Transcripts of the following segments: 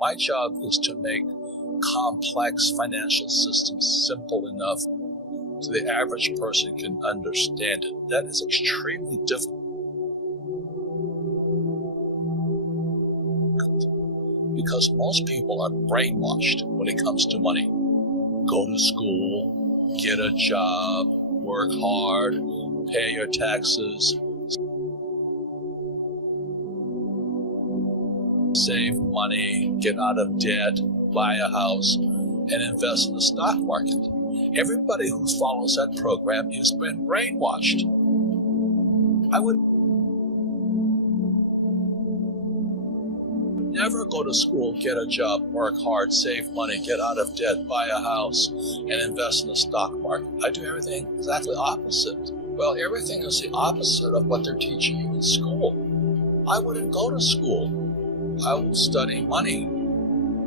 My job is to make complex financial systems simple enough so the average person can understand it. That is extremely difficult because most people are brainwashed when it comes to money. Go to school, get a job, work hard, pay your taxes, save money, get out of debt, buy a house, and invest in the stock market. Everybody who follows that program has been brainwashed. I would never go to school, get a job, work hard, save money, get out of debt, buy a house, and invest in the stock market. I do everything exactly opposite. Well, everything is the opposite of what they're teaching you in school. I wouldn't go to school. I will study money.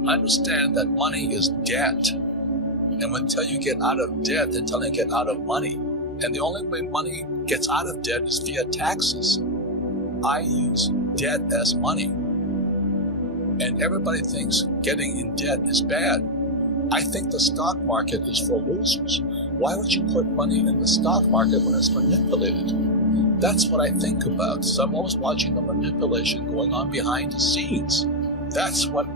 Understand that money is debt. And until you get out of debt, until you get out of money. And the only way money gets out of debt is via taxes. I use debt as money. And everybody thinks getting in debt is bad. I think the stock market is for losers. Why would you put money in the stock market when it's manipulated? That's what I think about. So I'm always watching the manipulation going on behind the scenes. That's what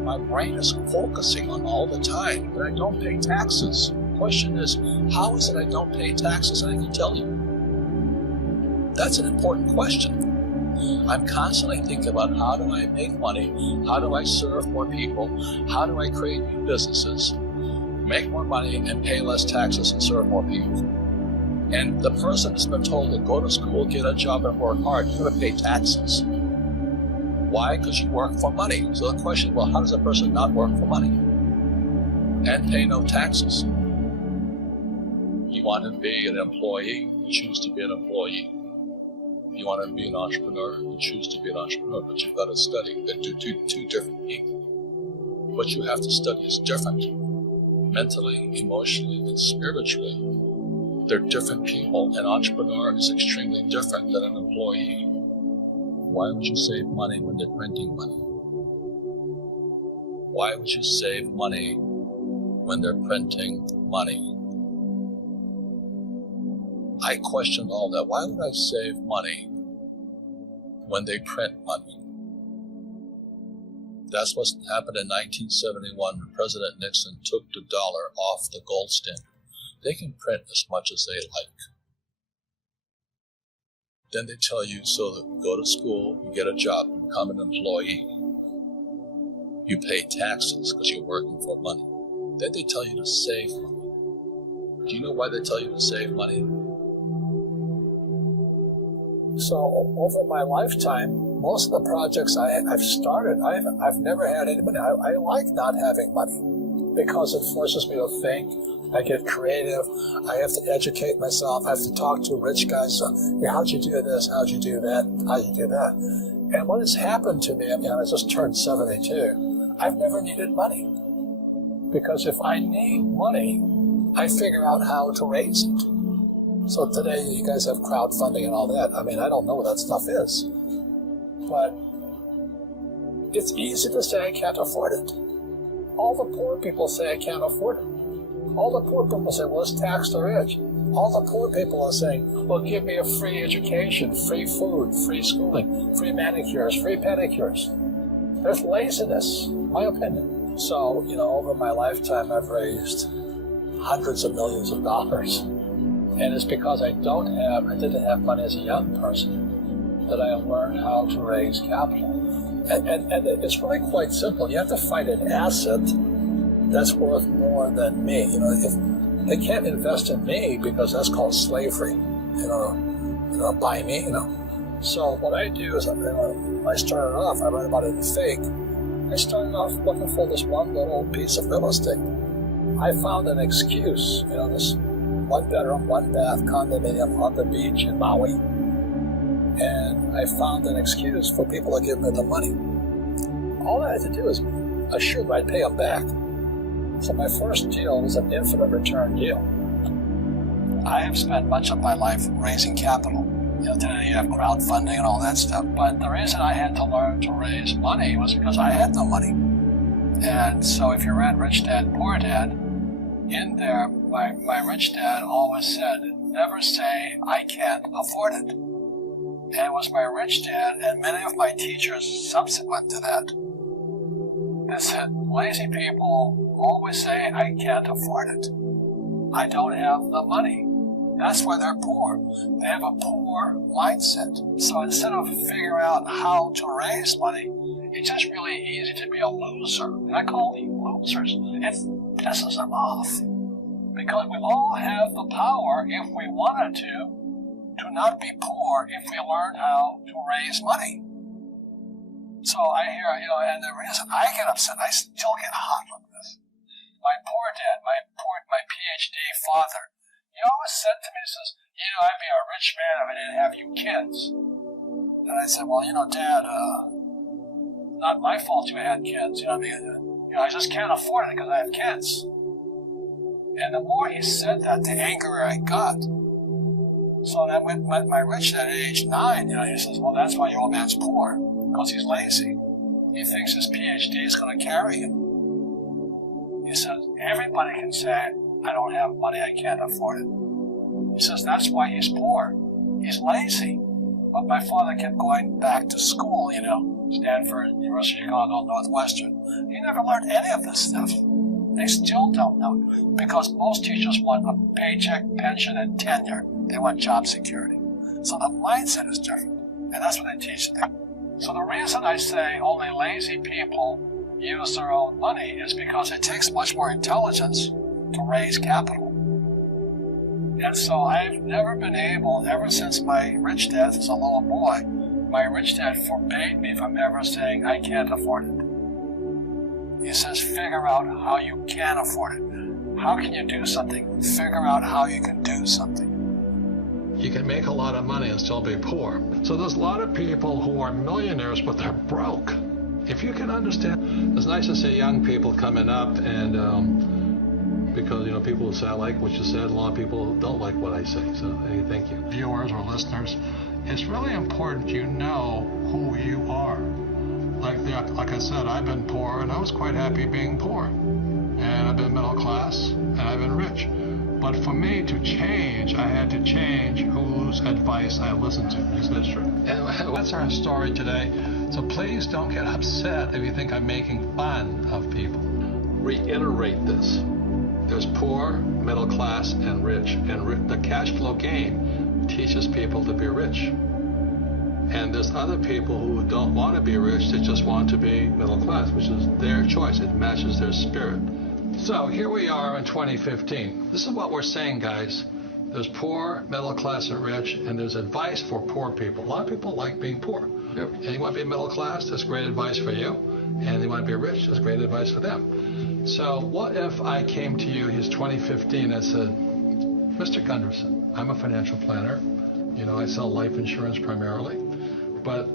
my brain is focusing on all the time. But I don't pay taxes. The question is, how is it I don't pay taxes? And I can tell you. That's an important question. I'm constantly thinking about how do I make money? How do I serve more people? How do I create new businesses? Make more money and pay less taxes and serve more people. And the person has been told to go to school, get a job, and work hard. You're going to pay taxes. Why? Because you work for money. So the question is, well, how does a person not work for money and pay no taxes? You want to be an employee, you choose to be an employee. You want to be an entrepreneur, you choose to be an entrepreneur, but you've got to study. They're two different people. What you have to study is different. Mentally, emotionally, and spiritually, they're different people. An entrepreneur is extremely different than an employee. Why would you save money when they're printing money? Why would you save money when they're printing money? I questioned all that. Why would I save money when they print money? That's what happened in 1971 when President Nixon took the dollar off the gold standard. They can print as much as they like. Then they tell you, so that you go to school, you get a job, you become an employee. You pay taxes because you're working for money. Then they tell you to save money. Do you know why they tell you to save money? So over my lifetime, most of the projects I've started, I've never had any money. I like not having money because it forces me to think. I get creative. I have to educate myself. I have to talk to rich guys. Hey, how'd you do this? How'd you do that? How'd you do that? And what has happened to me, I just turned 72. I've never needed money. Because if I need money, I figure out how to raise it. So today you guys have crowdfunding and all that. I don't know what that stuff is. But it's easy to say I can't afford it. All the poor people say I can't afford it. All the poor people say, well, let's tax the rich. All the poor people are saying, well, give me a free education, free food, free schooling, free manicures, free pedicures. There's laziness, in my opinion. So, over my lifetime, I've raised hundreds of millions of dollars. And it's because I didn't have money as a young person that I learned how to raise capital. And it's really quite simple. You have to find an asset that's worth more than me. If they can't invest in me because that's called slavery, buy me, So what I do is, I started off, I read about it in Fake. I started off looking for this one little piece of real estate. I found an excuse, this 1-bedroom, 1-bath condominium on the beach in Maui. And I found an excuse for people to give me the money. All I had to do is assure them I'd pay them back. So my first deal was an infinite return deal. I have spent much of my life raising capital. today you have crowdfunding and all that stuff. But the reason I had to learn to raise money was because I had no money. And so if you read Rich Dad, Poor Dad, in there, my rich dad always said, never say, I can't afford it. And it was my rich dad and many of my teachers subsequent to that. They said, lazy people always say, I can't afford it. I don't have the money. That's why they're poor. They have a poor mindset. So instead of figuring out how to raise money, it's just really easy to be a loser. And I call these losers. It pisses them off. Because we all have the power, if we wanted to not be poor if we learn how to raise money. So I hear, and the reason I get upset, I still get hot on this. My poor dad, my PhD father, he always said to me, he says, I'd be a rich man if I didn't have you kids. And I said, well, Dad, not my fault you had kids. I just can't afford it because I have kids. And the more he said that, the angrier I got. So then when my rich dad at age 9, he says, well, that's why your old man's poor, because he's lazy. He thinks his PhD is going to carry him. He says, everybody can say, I don't have money, I can't afford it. He says, that's why he's poor. He's lazy. But my father kept going back to school, Stanford, University of Chicago, Northwestern. He never learned any of this stuff. They still don't know, because most teachers want a paycheck, pension, and tenure. They want job security. So the mindset is different, and that's what they teach them. So the reason I say only lazy people use their own money is because it takes much more intelligence to raise capital. And so I've never been able, ever since my rich dad was a little boy, my rich dad forbade me from ever saying, I can't afford it. He says, figure out how you can afford it. How can you do something? Figure out how you can do something. You can make a lot of money and still be poor. So there's a lot of people who are millionaires, but they're broke. If you can understand, it's nice to see young people coming up, and because people will say, I like what you said. A lot of people don't like what I say. So hey, thank you. Viewers or listeners, it's really important you know who you are. Like I said, I've been poor, and I was quite happy being poor. And I've been middle class, and I've been rich. But for me to change, I had to change whose advice I listened to. Is that true? And that's our story today. So please don't get upset if you think I'm making fun of people. Reiterate this. There's poor, middle class, and rich. And the cash flow game teaches people to be rich. And there's other people who don't want to be rich, they just want to be middle class, which is their choice. It matches their spirit. So here we are in 2015. This is what we're saying, guys. There's poor, middle class, and rich, and there's advice for poor people. A lot of people like being poor. Yep. And you want to be middle class, there's great advice for you. And you want to be rich, there's great advice for them. So what if I came to you, here's 2015, and said, Mr. Gunderson, I'm a financial planner. I sell life insurance primarily. But,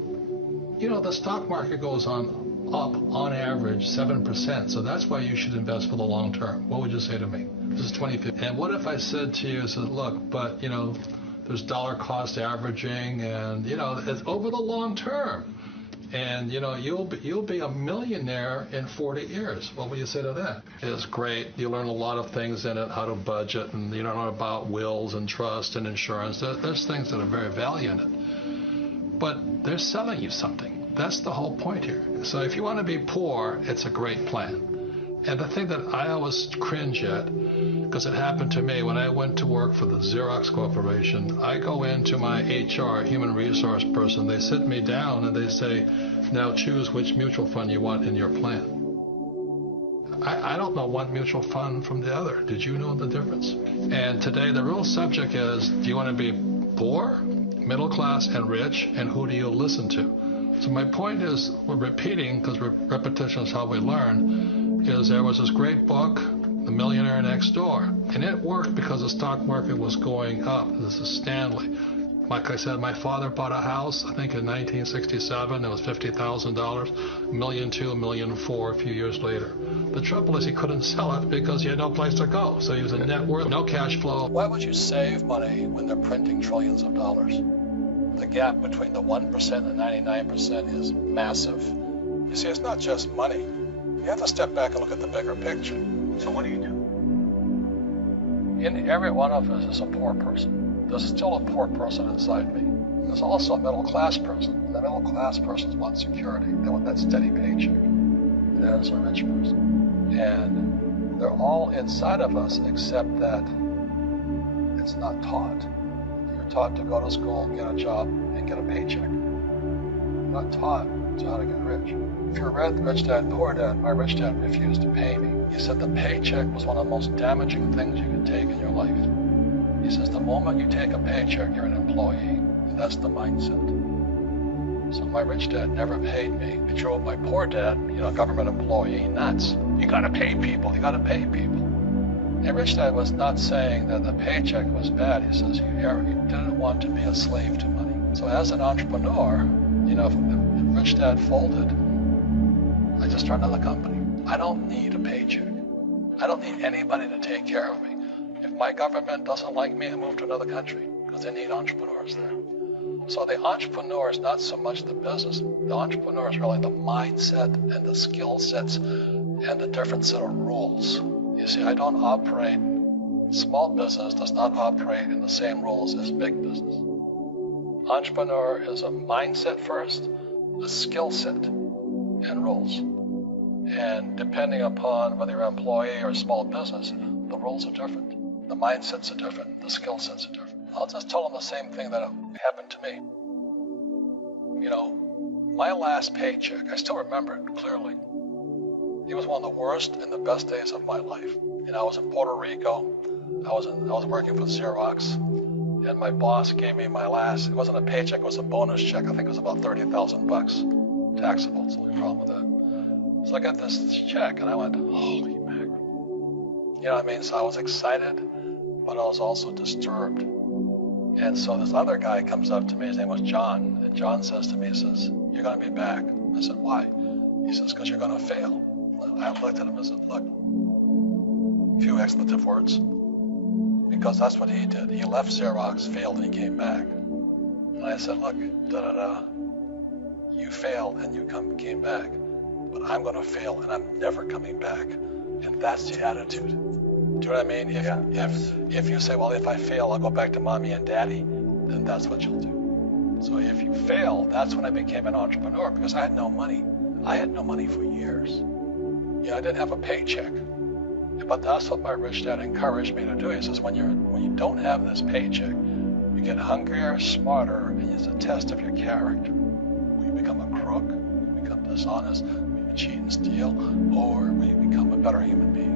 the stock market goes up on average 7%. So that's why you should invest for the long term. What would you say to me? This is 2015. And what if I said to you, look, but, there's dollar cost averaging and, it's over the long term. And, you'll be a millionaire in 40 years. What would you say to that? It's great. You learn a lot of things in it, how to budget, and you learn about wills and trust and insurance. There's things that are very valuable in it. But they're selling you something. That's the whole point here. So if you want to be poor, it's a great plan. And the thing that I always cringe at, because it happened to me when I went to work for the Xerox Corporation, I go into my HR, human resource person, they sit me down and they say, now choose which mutual fund you want in your plan. I don't know one mutual fund from the other. Did you know the difference? And today the real subject is, do you want to be poor, middle class, and rich, and who do you listen to? So my point is, we're repeating, because repetition is how we learn, is there was this great book, The Millionaire Next Door, and it worked because the stock market was going up. This is Stanley. Like I said, my father bought a house, I think in 1967, it was $50,000, $1.2 million, $1.4 million a few years later. The trouble is he couldn't sell it because he had no place to go. So he was a net worth, no cash flow. Why would you save money when they're printing trillions of dollars? the gap between the 1% and the 99% is massive. You see, it's not just money. You have to step back and look at the bigger picture. So what do you do? In every one of us is a poor person. There's still a poor person inside me. There's also a middle class person. The middle class persons want security. They want that steady paycheck. And there's a rich person. And they're all inside of us except that it's not taught. You're taught to go to school, get a job, and get a paycheck. You're not taught to how to get rich. If you read Rich Dad, Poor Dad, my rich dad refused to pay me. He said the paycheck was one of the most damaging things you could take in your life. He says the moment you take a paycheck, you're an employee. And that's the mindset. So my rich dad never paid me. It drove my poor dad, government employee, nuts. You gotta pay people, you gotta pay people. And rich dad was not saying that the paycheck was bad. He says you didn't want to be a slave to money. So as an entrepreneur, if rich dad folded, I just started another company. I don't need a paycheck. I don't need anybody to take care of me. If my government doesn't like me, I move to another country because they need entrepreneurs there. So the entrepreneur is not so much the business. The entrepreneur is really the mindset and the skill sets and the different set of rules. You see, I don't operate, small business does not operate in the same rules as big business. Entrepreneur is a mindset first, a skill set, and rules. And depending upon whether you're an employee or a small business, the rules are different. The mindsets are different. The skill sets are different. I'll just tell them the same thing that happened to me. My last paycheck, I still remember it clearly. It was one of the worst and the best days of my life. I was in Puerto Rico. I was working for Xerox. And my boss gave me my last, it wasn't a paycheck, it was a bonus check. I think it was about $30,000. Taxable, it's the only problem with that. So I got this check and I went, holy mackerel. You know what I mean? So I was excited, but I was also disturbed. And so this other guy comes up to me, his name was John, and John says to me, he says, you're going to be back. I said, why? He says, because you're going to fail. I looked at him and said, look, a few expletive words. Because that's what he did. He left Xerox, failed, and he came back. And I said, look, you failed and you came back, but I'm going to fail and I'm never coming back. And that's the attitude. Do you know what I mean? If you say, well, if I fail, I'll go back to mommy and daddy, then that's what you'll do. So if you fail, that's when I became an entrepreneur, because I had no money. I had no money for years. I didn't have a paycheck. But that's what my rich dad encouraged me to do. He says, when you don't have this paycheck, you get hungrier, smarter, and it's a test of your character. Will you become a crook? Will you become dishonest? Will you cheat and steal? Or will you become a better human being?